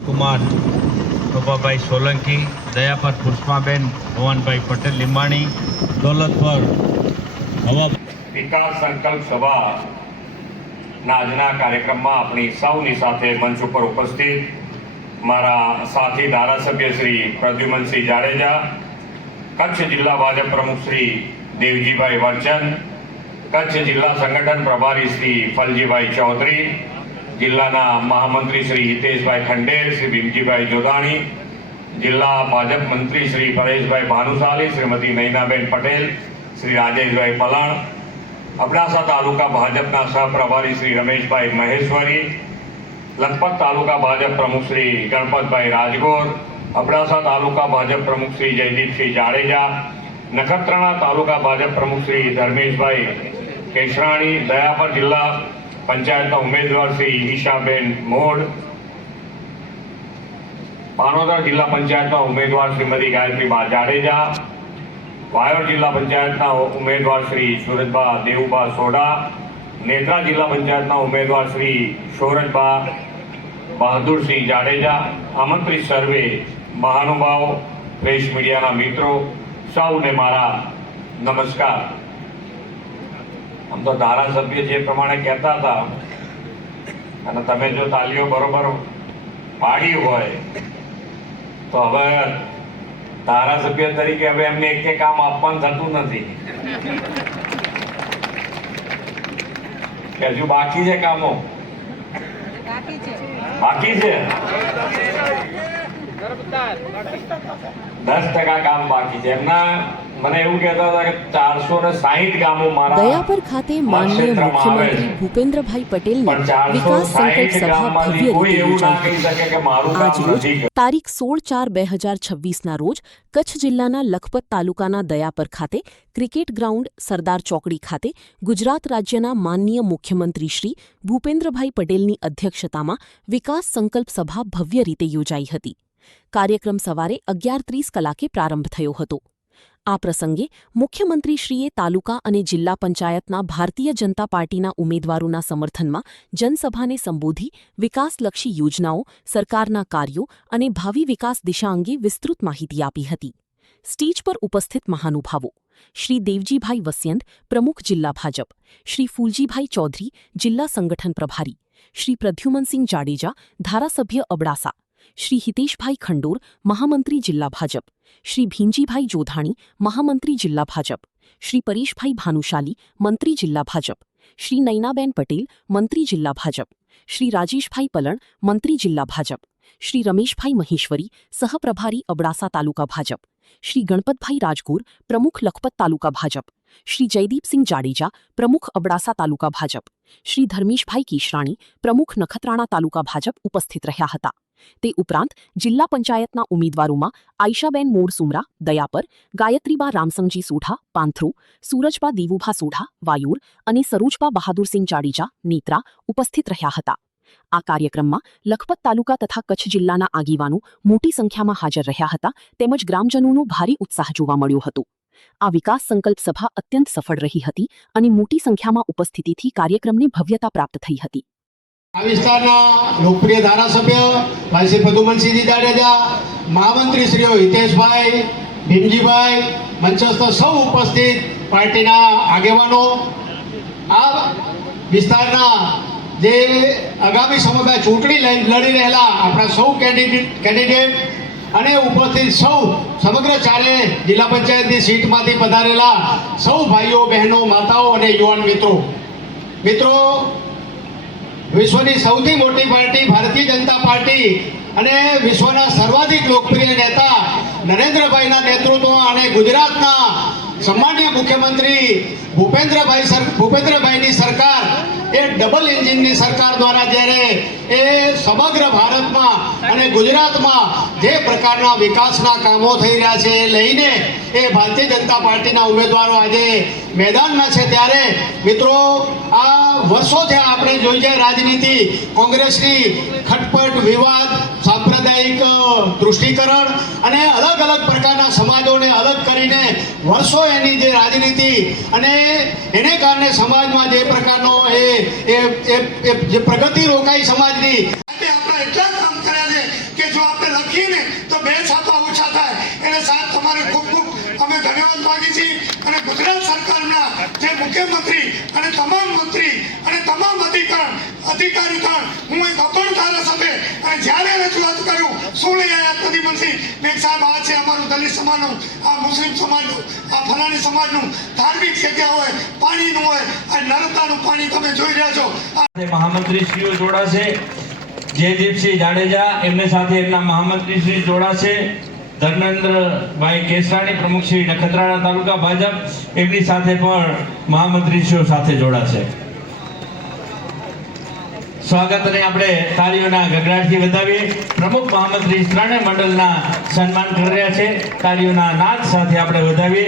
कुमार शोभाभाई सोलंकी, दयापर पुष्पाबेन भवनभाई पटेल लिंबाणी, दौलतपुर हवा विकास संकल्प सभा આજના કાર્યક્રમમાં આપણી સૌની સાથે મંચ ઉપર ઉપસ્થિત મારા સાથી ધારાસભ્ય શ્રી પ્રદ્યુમનસિંહ જાડેજા, કચ્છ જિલ્લા ભાજપ પ્રમુખ શ્રી દેવજીભાઈ વરચંદ, કચ્છ જિલ્લા સંગઠન પ્રભારી શ્રી ફલજીભાઈ ચૌધરી, જિલ્લાના મહામંત્રી શ્રી હિતેશભાઈ ખંડેર, શ્રી ભીમજીભાઈ જોધાણી, જિલ્લા ભાજપ મંત્રી શ્રી પરેશભાઈ ભાનુશાલી, શ્રીમતી નૈનાબેન પટેલ, શ્રી રાજેશભાઈ પલણ, અબડાસા તાલુકા ભાજપના સહપ્રભારી શ્રી રમેશભાઈ મહેશ્વરી, લખપત તાલુકા ભાજપ પ્રમુખ શ્રી ગણપતભાઈ રાજગોર, અબડાસા તાલુકા ભાજપ પ્રમુખ શ્રી જયદીપસિંહ જાડેજા, નખત્રાણા તાલુકા ભાજપ પ્રમુખ શ્રી ધર્મેશભાઈ કેશરાણી, દયાપર જિલ્લા પંચાયતના ઉમેદવાર શ્રી ઈશાબેન મોડ, પાનોદર જિલ્લા પંચાયતના ઉમેદવાર શ્રીમતી ગાયત્રીબા જાડેજા, વાયોર જિલ્લા પંચાયતના ઉમેદવાર શ્રી સુરજબા દેવુબા સોડા, નેત્રા જિલ્લા પંચાયતના ઉમેદવાર શ્રી શોરજબા બહાદુરસિંહ જાડેજા, આમંત્રિત સર્વે મહાનુભાવ, પ્રેસ મીડિયાના મિત્રો, સૌને મારા નમસ્કાર. આમ તો ધારાસભ્ય જે પ્રમાણે કહેતા હતા અને તમે જો તાલીઓ બરોબર પાડી હોય તો હવે ધારાસભ્ય તરીકે હવે એમને એક કામ આપવાનું થતું નથી કે હજુ બાકી છે કામો, બાકી છે 10% કામ બાકી છે એમના. મને એવું કહેતા હતા કે 460 ગામો મારા દયાપર ખાતે માનનીય મુખ્યમંત્રી ભૂપેન્દ્રભાઈ પટેલની વિકાસ સંકલ્પ સભા ભવ્ય રીતે યોજાઈ. આજરોજ તારીખ 16/4/2026ના રોજ કચ્છ જિલ્લાના લખપત તાલુકાના દયાપર ખાતે ક્રિકેટ ગ્રાઉન્ડ સરદાર ચોકડી ખાતે ગુજરાત રાજ્યના માનનીય મુખ્યમંત્રી શ્રી ભૂપેન્દ્રભાઈ પટેલની અધ્યક્ષતામાં વિકાસ સંકલ્પ સભા ભવ્ય રીતે યોજાઈ હતી. કાર્યક્રમ સવારે 11:30 કલાકે પ્રારંભ થયો હતો. આ પ્રસંગે મુખ્યમંત્રીશ્રીએ તાલુકા અને જિલ્લા પંચાયતના ભારતીય જનતા પાર્ટીના ઉમેદવારોના સમર્થનમાં જનસભાને સંબોધી વિકાસલક્ષી યોજનાઓ, સરકારના કાર્યો અને ભાવિ વિકાસ દિશા અંગે વિસ્તૃત માહિતી આપી હતી. સ્ટેજ પર ઉપસ્થિત મહાનુભાવો શ્રી દેવજીભાઈ વસ્યંત, પ્રમુખ જિલ્લા ભાજપ, શ્રી ફૂલજીભાઈ ચૌધરી, જિલ્લા સંગઠન પ્રભારી, શ્રી પ્રદ્યુમનસિંહ જાડેજા, ધારાસભ્ય અબડાસા, શ્રી હિતેશભાઈ ખંડોર, મહામંત્રી જિલ્લા ભાજપ, શ્રી ભીમજીભાઈ જોધાણી, મહામંત્રી જિલ્લા ભાજપ, શ્રી પરેશભાઈ ભાનુશાલી, મંત્રી જિલ્લા ભાજપ, શ્રી નૈનાબેન પટેલ, મંત્રી જિલ્લા ભાજપ, શ્રી રાજેશભાઈ પલણ, મંત્રી જિલ્લા ભાજપ, શ્રી રમેશભાઈ મહેશ્વરી, સહપ્રભારી અબડાસા તાલુકા ભાજપ, શ્રી ગણપતભાઈ રાજગોર, પ્રમુખ લખપત તાલુકા ભાજપ, શ્રી જયદીપસિંહ જાડેજા, પ્રમુખ અબડાસા તાલુકા ભાજપ, શ્રી ધર્મેશભાઈ કેશરાણી, પ્રમુખ નખત્રાણા તાલુકા ભાજપ ઉપસ્થિત રહ્યા હતા. તે ઉપરાંત જિલ્લા પંચાયતના ઉમેદવારોમાં આયશાબેન મોડ સુમરા, દયાપર, ગાયત્રીબા રામસંગજી સોઢા, પાંથરો, સૂરજબા દેવુભા સોઢા, વાયોર અને સરોજબા બહાદુરસિંહ જાડેજા, નેત્રા ઉપસ્થિત રહ્યા હતા. આ કાર્યક્રમમાં લખપત તાલુકા તથા કચ્છ જિલ્લાના આગેવાનો મોટી સંખ્યામાં હાજર રહ્યા હતા તેમજ ગ્રામજનોનો ભારે ઉત્સાહ જોવા મળ્યો હતો. આ વિકાસ સંકલ્પ સભા અત્યંત સફળ રહી હતી અને મોટી સંખ્યામાં ઉપસ્થિતિથી કાર્યક્રમને ભવ્યતા પ્રાપ્ત થઈ હતી. આ વિસ્તારના લોકપ્રિય ધારાસભ્ય ભાઈ શ્રી પ્રદ્યુમનસિંહ જાડેજા, મહામંત્રી શ્રીઓ હિતેશભાઈ, ભીમજીભાઈ, મંચસ્થ સૌ ઉપસ્થિત પાર્ટીના આગેવાનો, આ વિસ્તારના જે આગામી સમયમાં ચૂંટણી લડી રહેલા આપણા સૌ કેન્ડિડેટ અને ઉપસ્થિત સૌ સમગ્ર ચારે જિલ્લા પંચાયતની સીટમાંથી પધારેલા સૌ ભાઈઓ, બહેનો, માતાઓ અને યુવાન મિત્રો, વિશ્વની સૌથી મોટી પાર્ટી ભારતીય જનતા પાર્ટી અને વિશ્વના સર્વાધિક લોકપ્રિય નેતા નરેન્દ્રભાઈના નેતૃત્વમાં અને ગુજરાતના સન્માનીય મુખ્યમંત્રી ભૂપેન્દ્રભાઈની સરકાર એ ડબલ એન્જિનની સરકાર દ્વારા જ્યારે એ સમગ્ર ભારતમાં અને ગુજરાતમાં જે પ્રકારના વિકાસના કામો થઈ રહ્યા છે એ લઈને એ ભારતીય જનતા પાર્ટીના ઉમેદવારો આજે મેદાનમાં છે. ત્યારે મિત્રો, આ વર્ષોથી આપણે જોઈ છે રાજનીતિ, કોંગ્રેસની ખટપટ, વિવાદ, સાંપ્રદાયિક તૃષ્ટિકરણ અને અલગ અલગ પ્રકારના સમાજોને અલગ કરીને વર્ષો એની જે રાજનીતિ અને એને કારણે સમાજમાં જે પ્રકારનો જે પ્રગતિ રોકાઈ સમાજની, આપણે એટલા કામ કર્યા છે એટલે સાહેબ તમારે ખૂબ ખૂબ અમે ધન્યવાદ માગીએ છીએ અને ગુજરાત સરકારના જે મુખ્યમંત્રી અને તમામ મંત્રી અને તમામ અધિકારીગણ હું એક અપણ ધારાસભ્ય અને જ્યારે રજૂઆત કર્યું શું લઈ આવ્યા પ્રદ્યુમનસિંહ મેં સાહેબ આ છે અમારું દલિત સમાજનું, આ મુસ્લિમ સમાજનું, આ ફલાણી સમાજનું ધાર્મિક જગ્યા હોય, પાણીનું હોય, આ નર્મદાનું પાણી તમે જોઈ રહ્યા છો. મહામંત્રીશ્રીઓ જોડાશે. જયદીપસિંહ જાડેજા એમની સાથે એમના મહામંત્રીશ્રી જોડાશે. ધર્મેન્દ્રભાઈ કેસરાણી પ્રમુખ શ્રી નખત્રાણા તાલુકા ભાજપ એમની સાથે પણ મહામંત્રીશ્રીઓ સાથે જોડાશે. સ્વાગતને આપણે તાળીઓના ગગડાટથી વધાવીએ. પ્રમુખ મહામંત્રી ત્રણેય મંડળના સન્માન કરી રહ્યા છે. તાળીઓના નાદ સાથે આપણે વધાવીએ.